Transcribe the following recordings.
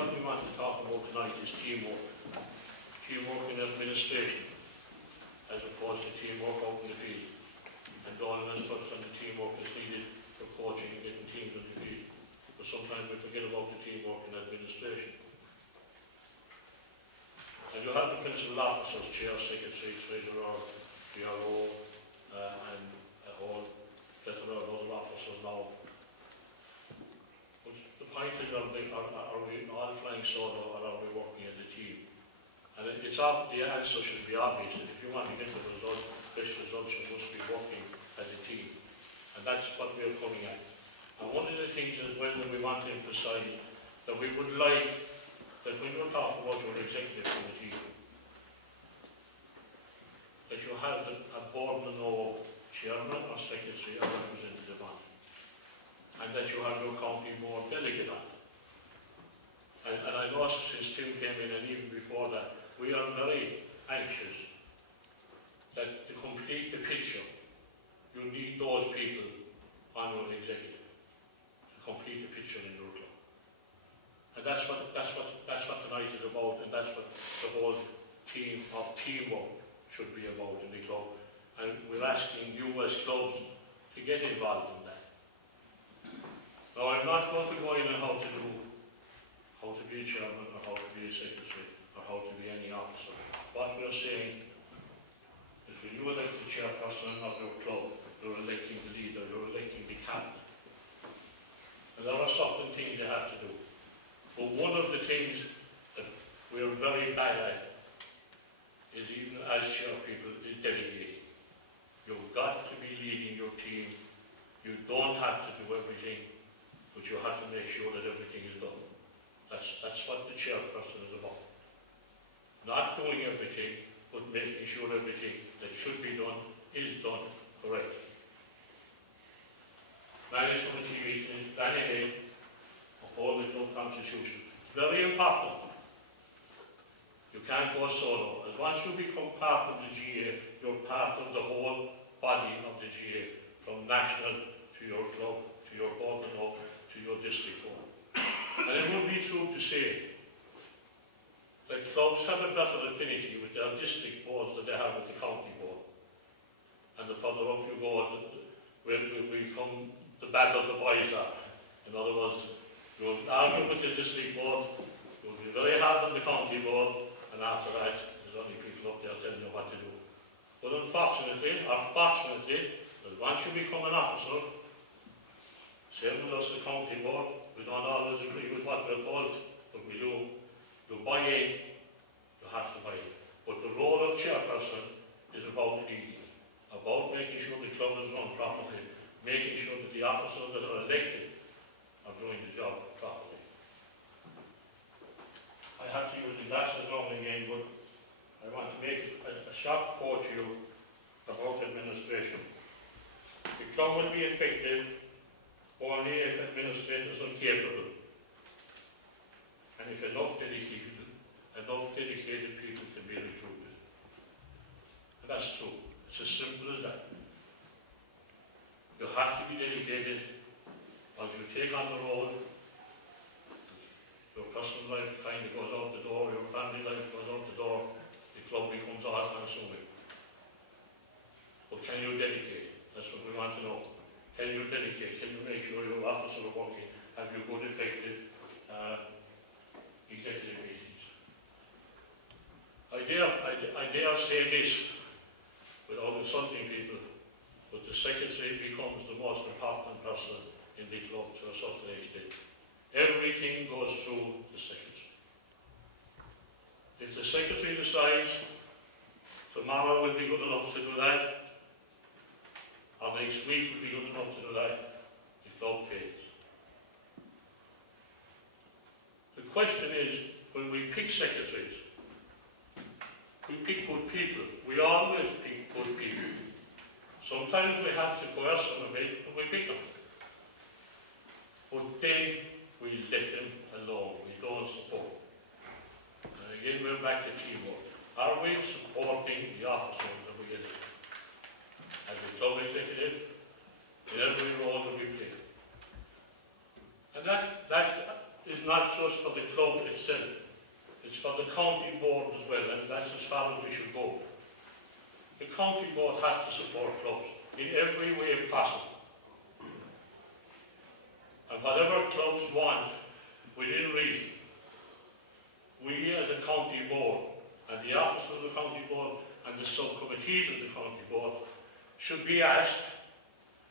what we want to talk about tonight is teamwork. Teamwork in administration, as opposed to teamwork out in the field. And Donald has touched on the teamwork that's needed for coaching and getting teams on the field. But sometimes we forget about the teamwork in administration. And you have the principal officers, chair, secretary, treasurer, PRO, and a whole plethora of other officers now. But the point is, are we all flying solo, or are we working as a team? And the answer should be obvious. If you want to get the best results, you must be working as a team. And that's what we're coming at. And one of the things as well that we want to emphasise, that we would like, that when you're talking about your executive committee, that you have a board and no chairman or secretary or representative on, and that you have your county board delegate on. And I know since Tim came in, and even before that, we are very anxious that to complete the picture, you need those people on your executive to complete the picture in your club. And that's what tonight is about, and that's what the whole team of teamwork should be about in the club. And we're asking you as clubs to get involved in that. Now, I'm not going to go in on how to be a chairman, or how to be a secretary, or how to be any officer. What we're saying is, when you elect the chairperson of your club, you're electing the leader, you're electing the captain. And there are certain things you have to do. But one of the things that we're very bad at is, even as chair people, is delegating. You've got to be leading your team. You don't have to do everything, but you have to make sure that everything is done. That's what the chairperson is about. Not doing everything, but making sure everything that should be done is done correctly. Managed committee meetings, planning of all the club constitution. Very important. You can't go solo. As once you become part of the GA, you're part of the whole body of the GA, from national to your club, to your board and all, to your district board. And it would be true to say that clubs have a better affinity with their district boards than they have with the county board. And the further up you go, we come, the badder the boys are. In other words, you'll argue with the district board, you'll be very hard on the county board, and after that, there's only people up there telling you what to do. But unfortunately, or fortunately, once you become an officer, same with us, the county board, we don't always agree with what we're told, but we do. You buy in, you have to buy in. But the role of chairperson is about leading, about making sure the club is run properly, making sure that the officers that are elected are doing the job properly. I have to use the glasses on again, but I want to make a short quote to you about administration. The club will be effective only if administrators are capable, and if enough dedicated people can be recruited. And that's true. It's as simple as that. You have to be dedicated. Once you take on the role, your personal life kind of goes out the door, your family life goes out the door, the club becomes all consuming. But can you dedicate? That's what we want to know. Can you dedicate? Can you make sure your officers are working? Have you good, effective executive meetings? I dare say this without insulting people, but the secretary becomes the most important person in the club to a certain extent. Everything goes through the secretary. If the secretary decides tomorrow will be good enough to do that, or next week will be good enough to do that, the club fails. The question is, when we pick secretaries, we pick good people. We always pick good people. Sometimes we have to coerce them a bit, but we pick them. But then we let them alone. We don't support. And again, we're back to teamwork. Are we supporting the officers that we elect? As a club executive, in every role that we play. And that is not so just for the club itself. It's for the county board as well, and that's as far as we should go. The county board has to support clubs in every way possible. And whatever clubs want, within reason, we as a county board, and the officers of the county board, and the subcommittees of the county board, should be asked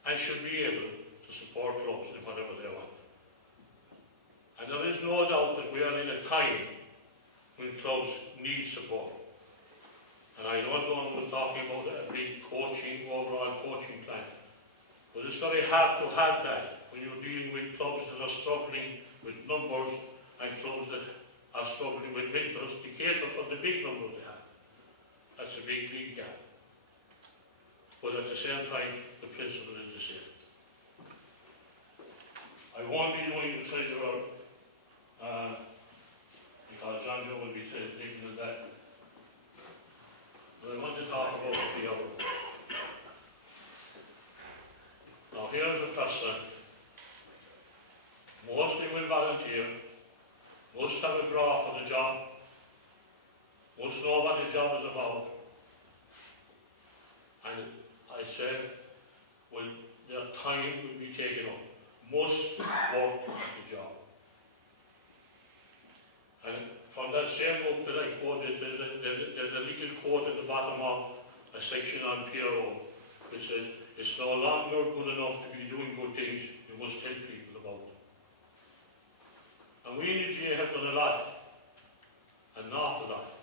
and should be able to support clubs in whatever they want. And there is no doubt that we are in a time when clubs need support. And I know Don was talking about a big overall coaching plan. But it's very hard to have that when you're dealing with clubs that are struggling with numbers and clubs that are struggling with mentors to cater for the big numbers they have. That's a big, big gap. But at the same time, the principle is the same. I won't be doing the treasurer because John Joe will be taking of that. But I want to talk about the other. Now here's a person, mostly will volunteer, most have a draw for the job, most know what the job is about. And I said, well, their time will be taken up. Must work at the job. And from that same book that I quoted, there's a little quote at the bottom of a section on PRO, which says, it's no longer good enough to be doing good things, you must tell people about them. And we in the GA have done a lot, an awful lot.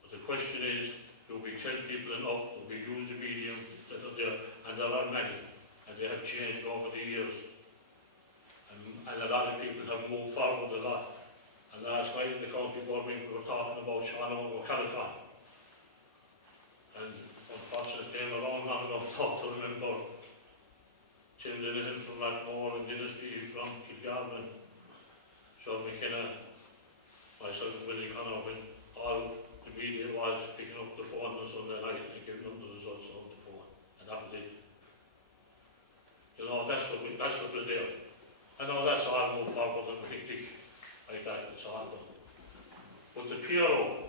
But the question is, do we tell people enough? Do we use the medium that are there? And there are many, and they have changed over the years. And a lot of people have moved forward a lot. And last night in the county board meeting we were talking about Sean O'Callaghan. And unfortunately came around long enough to remember Tim Linehan from Rathmore and Dennis Beattie from Kilgarvan, Sean McKenna, myself and Willie Connor, when all the media was picking up the phone on Sunday night and giving them the results on the phone. And that was it. You know, that's what was there. I know that's all moved forward and hectic like that, it's all done. But the PRO,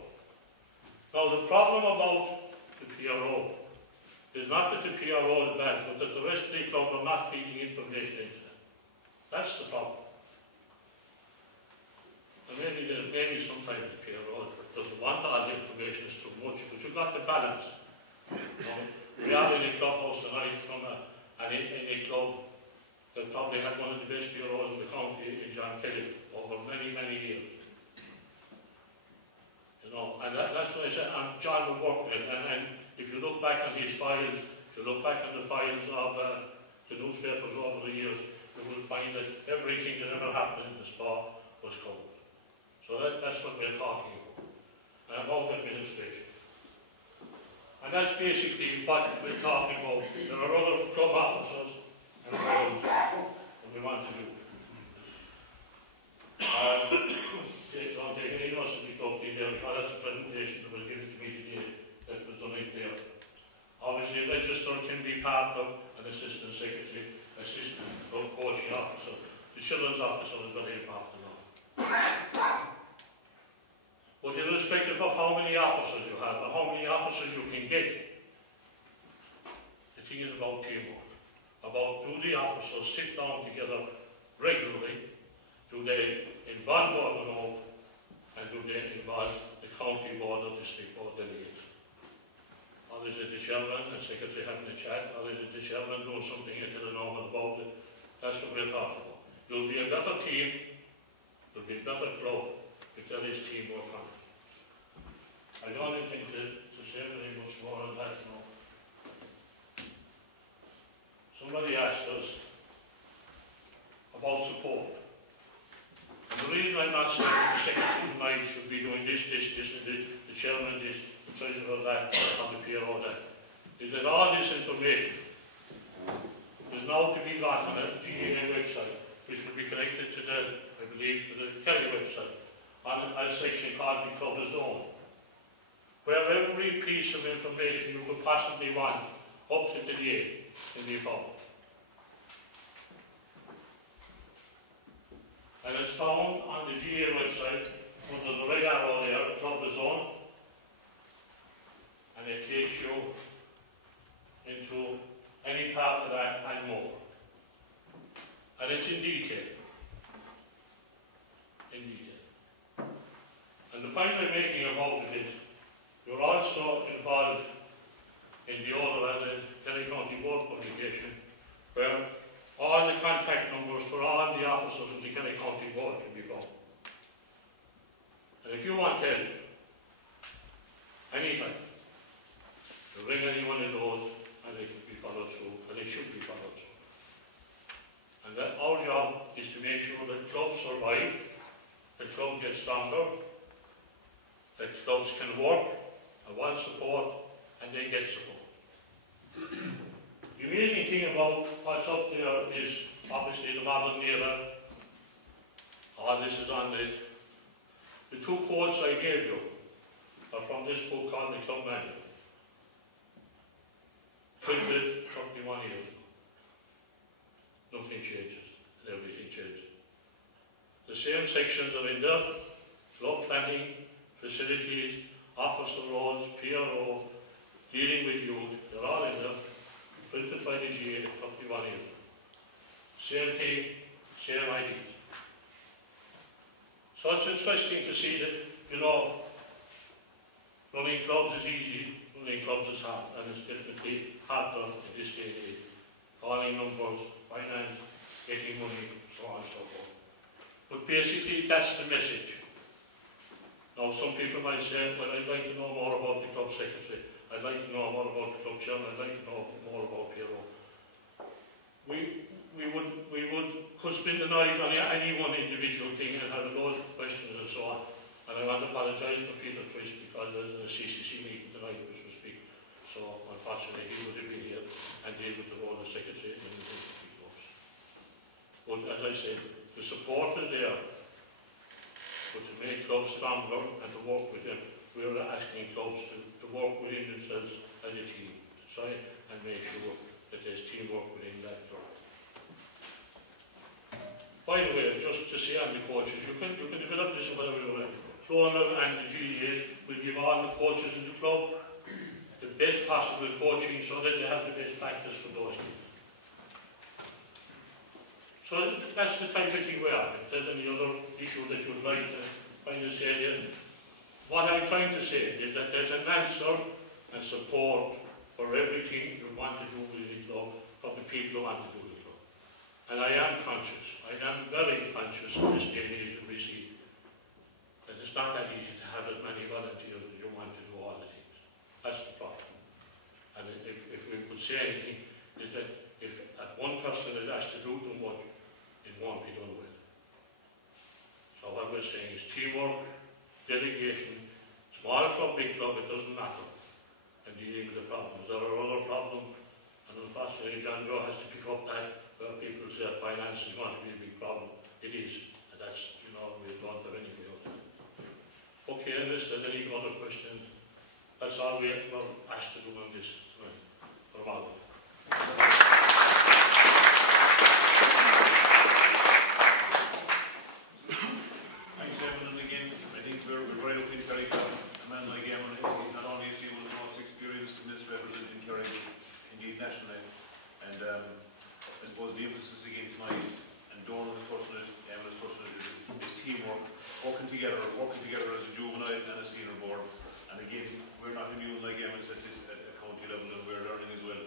now the problem about the PRO is not that the PRO is bad, but that the rest of the club are not feeding information into them. That's the problem. And maybe sometimes the PRO doesn't want all the information, it's too much, but you've got the balance. You know, we are in a clubhouse tonight from a club that probably had one of the best PROs in the county in John Kelly over many, many years. You know, and that's what I said, and John would work with it. And if you look back on his files, if you look back on the files of the newspapers over the years, you will find that everything that ever happened in the sport was covered. So that's what we're talking about. About administration. And that's basically what we're talking about. There are other club officers and what we want to do. Don't take any notice of the club team there because that's the presentation that was given to me today that was done right there. Obviously a register can be part of an assistant secretary, assistant coaching officer. The children's officer is very important now. But irrespective of how many officers you have or how many officers you can get, the thing is about teamwork. About do the officers sit down together regularly, do they involve Board and Oak, and do they involve the county board or district board delegates? Or is it the chairman and secretary having a chat, or is it the chairman doing something into the normal about it? That's what we're talking about. You'll be a better team, you'll be a better club if there is teamwork on it. I don't think to say very much more on that now. Somebody asked us about support. And the reason I'm not saying that the secretary tonight should be doing this, and this, the chairman this, the treasurer that, and the PRO that, is that all this information is now to be got on a GAA website, which will be connected to the, I believe, to the Kerry website, on a section called the Club Zone, where every piece of information you could possibly want up to today can be found. And it's found on the GA website under the red arrow there, Club Zone, and it takes you into any part of that and more. And it's in detail. In detail. And the point I'm making about it is, you're also involved in the order of the Kerry County Board publication, where all the contact numbers for all the officers of the Kerry County Board can be found. And if you want help, anytime, you ring any one of those and they can be followed through, and they should be followed through. And that our job is to make sure that clubs survive, the club gets stronger, that clubs can work and want support, and they get support. The amazing thing about what's up there is obviously the modern era. All this is on the two quotes I gave you are from this book called the Club Manual. Printed 31 years ago. Nothing changes, and everything changes. The same sections are in there: club planning, facilities, officer roles, PRO, dealing with youth, they're all in there, printed by the GA 31 years ago. Same thing, same ideas. So it's interesting to see that, you know, running clubs is easy, running clubs is hard, and it's definitely harder in this day and age. Calling numbers, finance, getting money, so on and so forth. But basically, that's the message. Now, some people might say, well, I'd like to know more about the club secretary. I'd like to know more about the club chairman. I'd like to know more about PRO. We could spend the night on any one individual thing and have a lot of questions and so on. And I want to apologise for Peter Price because there's a CCC meeting tonight which we speak. So unfortunately he would have been here and deal with the role of secretary and the deputy clubs. But as I said, the support is there. But to make clubs stronger and to work with them, we're asking clubs to work within themselves as a team, to try and make sure that there's teamwork within that club. By the way, just to say on the coaches, you can develop this in whatever you want. Donald and the GA will give all the coaches in the club the best possible coaching so that they have the best practice for those teams. So that's the type of thing we are. If there's any other issue that you'd like to find us here, what I'm trying to say is that there's an answer and support for everything you want to do with the club from the people who want to do the club. And I am conscious, I am very conscious in this day and age that we see that it's not that easy to have as many volunteers as you want to do all the things. That's the problem. And if we could say anything, is that if one person is asked to do too much, it won't be done with. So what we're saying is teamwork, delegation, small club, big club, it doesn't matter. And dealing with the problems. There are other problems, and unfortunately John Joe has to pick up that where people say finance is going to be a big problem. It is, and that's, you know, we don't have any way of it. Okay, unless there's any other questions, that's all we were asked to do on this tonight. Thanks, Evan, and again, I think we're very lucky to carry a man like Evan. Not only is he one of the most experienced administrators in Kerry, indeed nationally, and I suppose the emphasis again tonight, and Donald is touching it, Evan is touching it, is teamwork, working together as a juvenile and a senior board. And again, we're not immune, like Evan said, at county level, and we're learning as well.